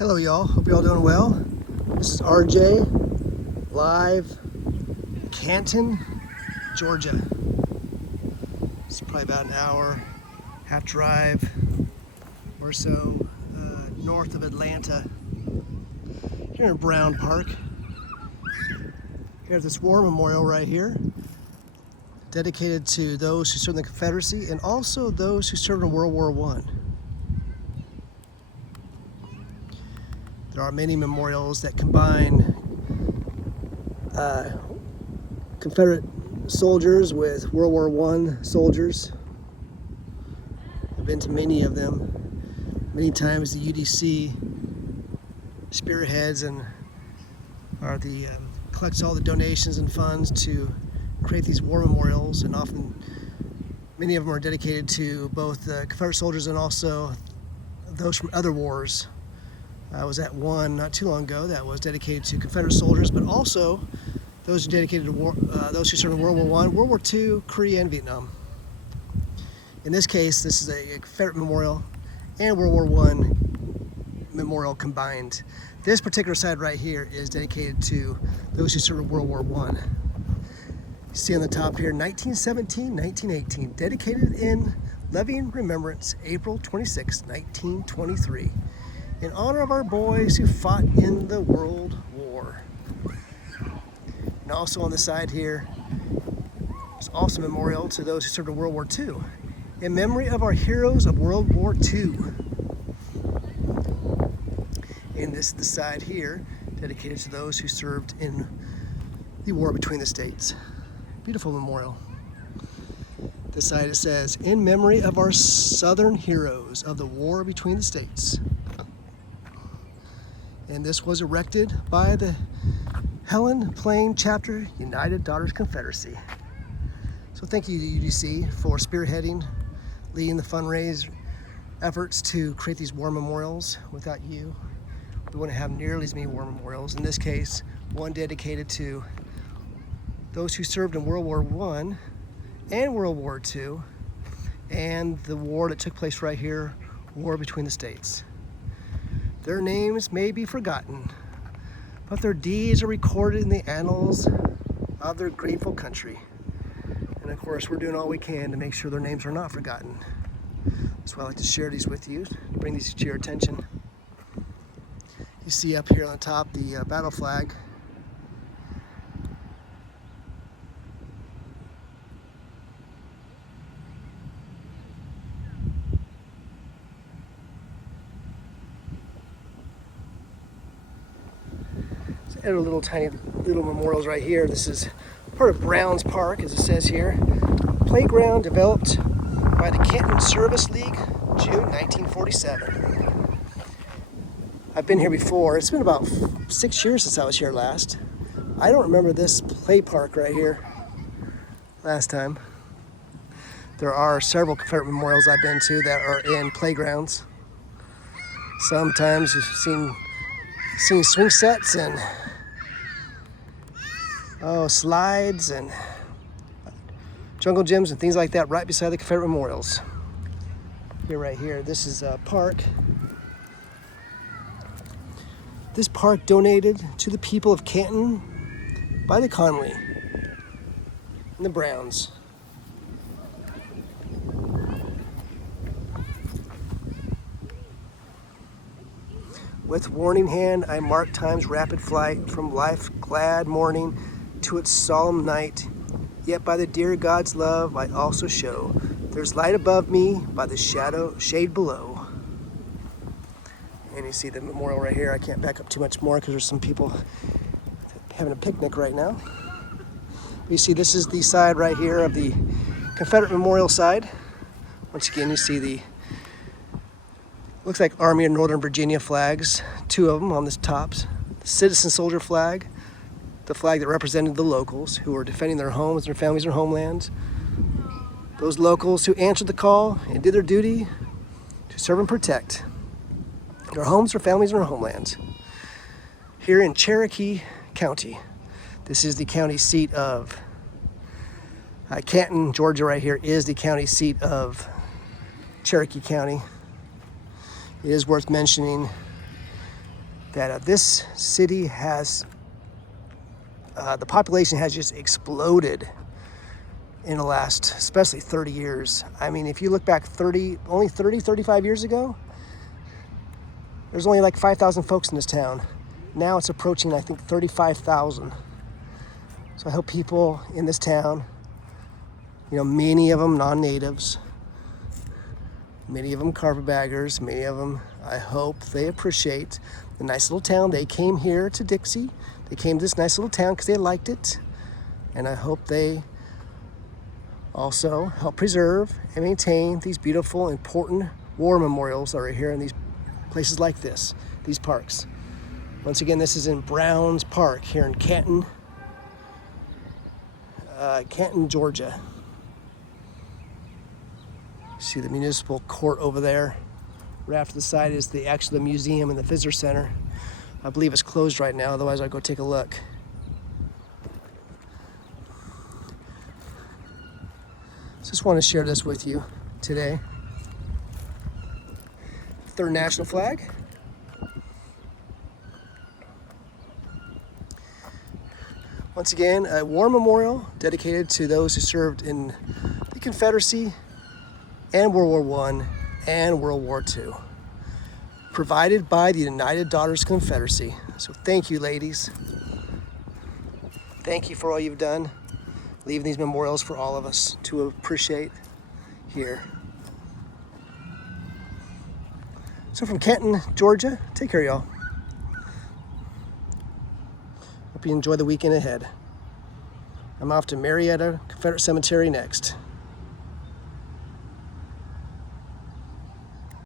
Hello y'all, hope you're all doing well. This is RJ, live Canton, Georgia. It's probably about an hour, half drive or so north of Atlanta. Here in Brown Park. Here's this war memorial right here, dedicated to those who served in the Confederacy and also those who served in World War I. There are many memorials that combine Confederate soldiers with World War I soldiers. I've been to many of them. Many times the UDC spearheads and collects all the donations and funds to create these war memorials, and often many of them are dedicated to both the Confederate soldiers and also those from other wars. I was at one not too long ago that was dedicated to Confederate soldiers, but also those dedicated to those who served in World War I, World War II, Korea, and Vietnam. In this case, this is a Confederate memorial and World War I memorial combined. This particular side right here is dedicated to those who served in World War I. You see on the top here, 1917, 1918, dedicated in loving remembrance, April 26, 1923. In honor of our boys who fought in the World War. And also on the side here, there's also a memorial to those who served in World War II. In memory of our heroes of World War II. And this is the side here, dedicated to those who served in the war between the states. Beautiful memorial. This side it says, in memory of our Southern heroes of the war between the states. And this was erected by the Helen Plain Chapter United Daughters Confederacy. So thank you to UDC for spearheading, leading the fundraise efforts to create these war memorials. Without you, we wouldn't have nearly as many war memorials. In this case, one dedicated to those who served in World War I and World War II, and the war that took place right here, war between the states. Their names may be forgotten, but their deeds are recorded in the annals of their grateful country. And of course, we're doing all we can to make sure their names are not forgotten. That's why I like to share these with you, bring these to your attention. You see up here on the top the battle flag. And little tiny little memorials right here. This is part of Browns Park, as it says here. Playground developed by the Canton Service League, June 1947. I've been here before. It's been about 6 years since I was here last. I don't remember this play park right here last time. There are several Confederate memorials I've been to that are in playgrounds. Sometimes you've seen swing sets and slides and jungle gyms and things like that right beside the Confederate memorials. Here, right here, this is a park. This park donated to the people of Canton by the Conley and the Browns. With warning hand, I mark time's rapid flight from life glad morning to its solemn night. Yet by the dear God's love I also show there's light above me by the shade below. And you see the memorial right here. I can't back up too much more because there's some people having a picnic right now. You see this is the side right here of the Confederate memorial side. Once again, you see the looks like Army of Northern Virginia flags, two of them on the tops. The citizen soldier flag, the flag that represented the locals who were defending their homes, their families, their homelands. Those locals who answered the call and did their duty to serve and protect their homes, their families, and their homelands. Here in Cherokee County, this is the county seat of Canton, Georgia right here is the county seat of Cherokee County. It is worth mentioning that this city has, the population has just exploded in the last, especially 30 years. I mean, if you look back 35 years ago, there's only like 5,000 folks in this town. Now it's approaching, I think, 35,000. So I hope people in this town, you know, many of them non-natives, many of them carpetbaggers, many of them, I hope they appreciate the nice little town. They came here to Dixie. They came to this nice little town because they liked it. And I hope they also help preserve and maintain these beautiful, important war memorials that are here in these places like this, these parks. Once again, this is in Browns Park here in Canton, Georgia. See the municipal court over there. Right after the side is actually the museum and the visitor center. I believe it's closed right now, otherwise I'll go take a look. Just want to share this with you today. Third national flag. Once again, a war memorial dedicated to those who served in the Confederacy and World War I and World War II. Provided by the United Daughters Confederacy. So thank you, ladies. Thank you for all you've done. Leaving these memorials for all of us to appreciate here. So from Canton, Georgia, take care, y'all. Hope you enjoy the weekend ahead. I'm off to Marietta Confederate Cemetery next.